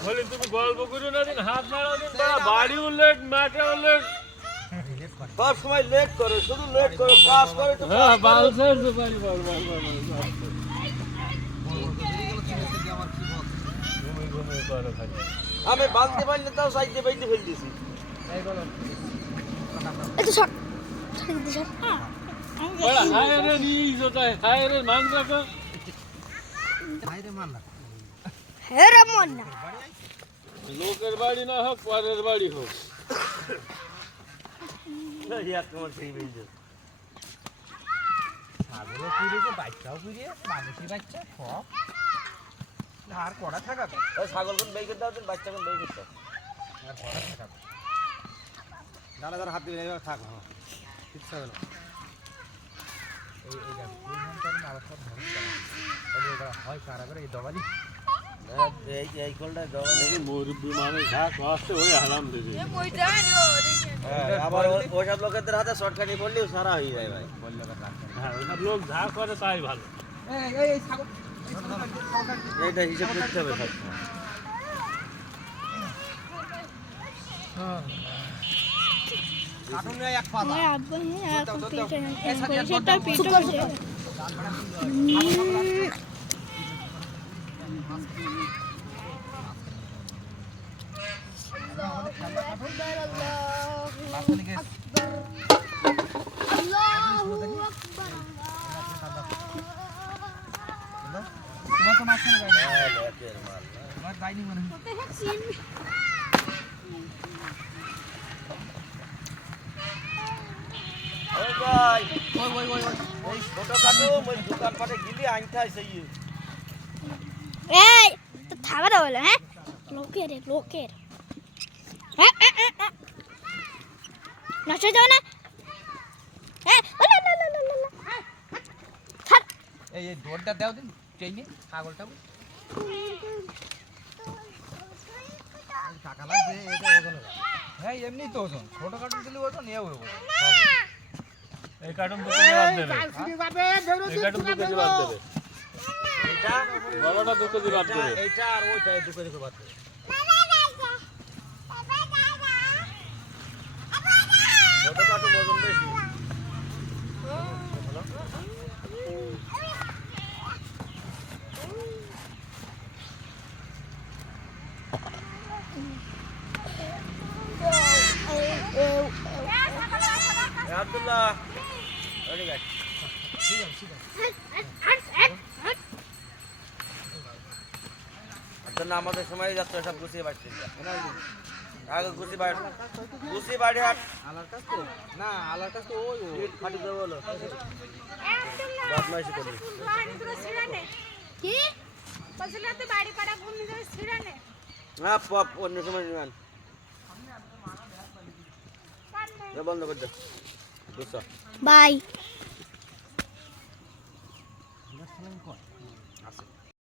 খোলি তুমি গল্প করো না দিন হাত নাড়াও দিন বাড়ি উল্লেখ মাঠে উল্লেখ সব সময় লেট করে শুধু লেট করে কাজ করে তো হ্যাঁ বালসের তো বাড়ি বল বল বল আমি বালতে পারলে তাও সাইডে বাইতে ফেল দিছি এত শট বড় হায়রে নি জোটায় হায়রে মান রাখো হেরে মন না লোকের বাড়ি না হোক পরের বাড়ি হোক তোমার সেই বাইতে ছাগলও পুড়িয়েছে বাচ্চাও পুড়িয়ে মানুষই বাচ্চা সব আর কড়া থাকাবে ওই ছাগল কোন বাইকে দাও দিন বাচ্চা কোন বাইকে দাও আর কড়া থাকাবে দাদা দাদা হাত দিবেন এবার থাক কিচ্ছু হবে না এই আবার সব হয় কারা করে এই দবালি এই কোলটা দাও দেখি মুরব্বি মানুষ যা কষ্ট হয়ে হারাম দেবে আবার ওইসব লোকেদের হাতে শর্টকাটি পড়লেও সারা হয়ে যায় ভাই বললে হ্যাঁ ওইসব লোক যা করে তাই ভালো এই ছাগল এইটা হিসাব করতে হবে সব কাটুন এক পাতা আমার আব্বা এখন সেটা পিটো করছে তোমার তো মাছ নেই তোমার যাইনি মনে হয় ওই ভাই ওই ছোটখাটো ওই দোকানপাটে গিলি আনতে আসে এই তো থাকা দাও বলে হ্যাঁ লোকের হ্যাঁ নষ্ট যাও না হ্যাঁ এই দৌড়টা দাও দিন ট্রেনে ছাগলটা টাকা লাগবে এটা ওজন হ্যাঁ এমনি তো ওজন ছোট কার্টুন দিলে ওজন এ হবে এই কার্টুন দুটো বাদ দেবে এই কার্টুন দুটো বাদ দেবে এটা বড়টা দুটো বাদ দেবে এইটা আর ওইটা দুটো দুটো বাদ দেবে ছোটখাটো ওজন বেশি আব্দুল্লাহ ঠিক আছে আমাদের সময় যাচ্ছে সব গুছিয়ে বাড়ছে আগে গুছিয়ে বাড়ি হাট আলার কাছ তো না আলার কাছ তো ওই ফাটি দেবো বলো বদমাইশি করবি কি না পপ অন্য সময় নিবেন বন্ধ করে দে বাই